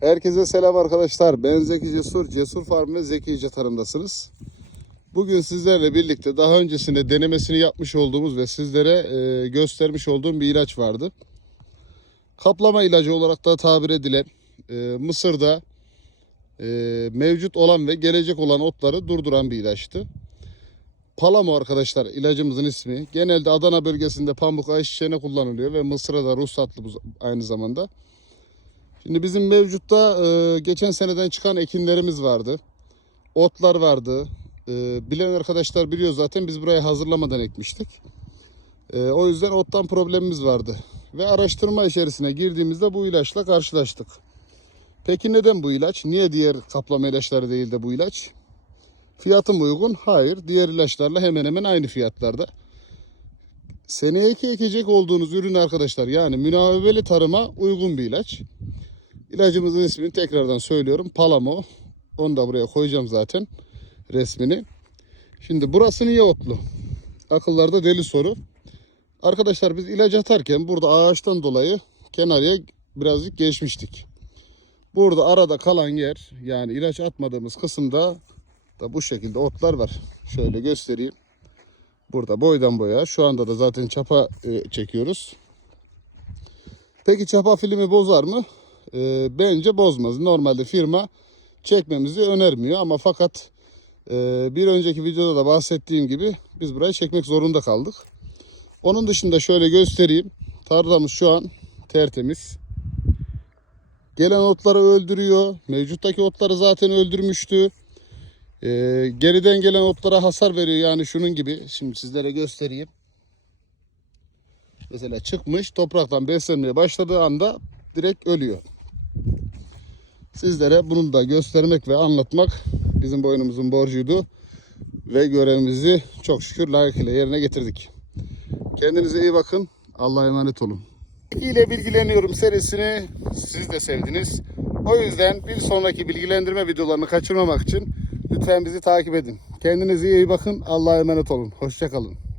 Herkese selam arkadaşlar. Ben Zeki Cesur. Cesur Farm ve Zekice Tarım'dasınız. Bugün sizlerle birlikte daha öncesinde denemesini yapmış olduğumuz ve sizlere e, göstermiş olduğum bir ilaç vardı. Kaplama ilacı olarak da tabir edilen e, Mısır'da e, mevcut olan ve gelecek olan otları durduran bir ilaçtı. Palamo arkadaşlar ilacımızın ismi. Genelde Adana bölgesinde pamuk ayçiçeğine kullanılıyor ve Mısır'a da ruhsatlı aynı zamanda. Şimdi bizim mevcutta e, geçen seneden çıkan ekinlerimiz vardı. Otlar vardı. E, bilen arkadaşlar biliyor zaten biz buraya hazırlamadan ekmiştik. E, o yüzden ottan problemimiz vardı. Ve araştırma içerisine girdiğimizde bu ilaçla karşılaştık. Peki neden bu ilaç? Niye diğer kaplama ilaçları değil de bu ilaç? Fiyatı mı uygun? Hayır. Diğer ilaçlarla hemen hemen aynı fiyatlarda. Seneye ki ekecek olduğunuz ürün arkadaşlar yani münavebeli tarıma uygun bir ilaç. İlacımızın ismini tekrardan söylüyorum. Palamo. Onu da buraya koyacağım zaten resmini. Şimdi burası niye otlu? Akıllarda deli soru. Arkadaşlar biz ilaç atarken burada ağaçtan dolayı kenarıya birazcık geçmiştik. Burada arada kalan yer yani ilaç atmadığımız kısımda da bu şekilde otlar var. Şöyle göstereyim. Burada boydan boya. Şu anda da zaten çapa e, çekiyoruz. Peki çapa filmi bozar mı? E, bence bozmaz. Normalde firma çekmemizi önermiyor ama fakat e, bir önceki videoda da bahsettiğim gibi biz burayı çekmek zorunda kaldık. Onun dışında şöyle göstereyim. Tarlamız şu an tertemiz. Gelen otları öldürüyor. Mevcuttaki otları zaten öldürmüştü. Ee, geriden gelen otlara hasar veriyor yani şunun gibi. Şimdi sizlere göstereyim. Mesela çıkmış topraktan beslenmeye başladığı anda direkt ölüyor. Sizlere bunu da göstermek ve anlatmak bizim boynumuzun borcuydu. Ve görevimizi çok şükür layıkıyla yerine getirdik. Kendinize iyi bakın. Allah'a emanet olun. ile bilgileniyorum serisini siz de sevdiniz. O yüzden bir sonraki bilgilendirme videolarını kaçırmamak için lütfen bizi takip edin. Kendinize iyi bakın. Allah'a emanet olun. Hoşçakalın.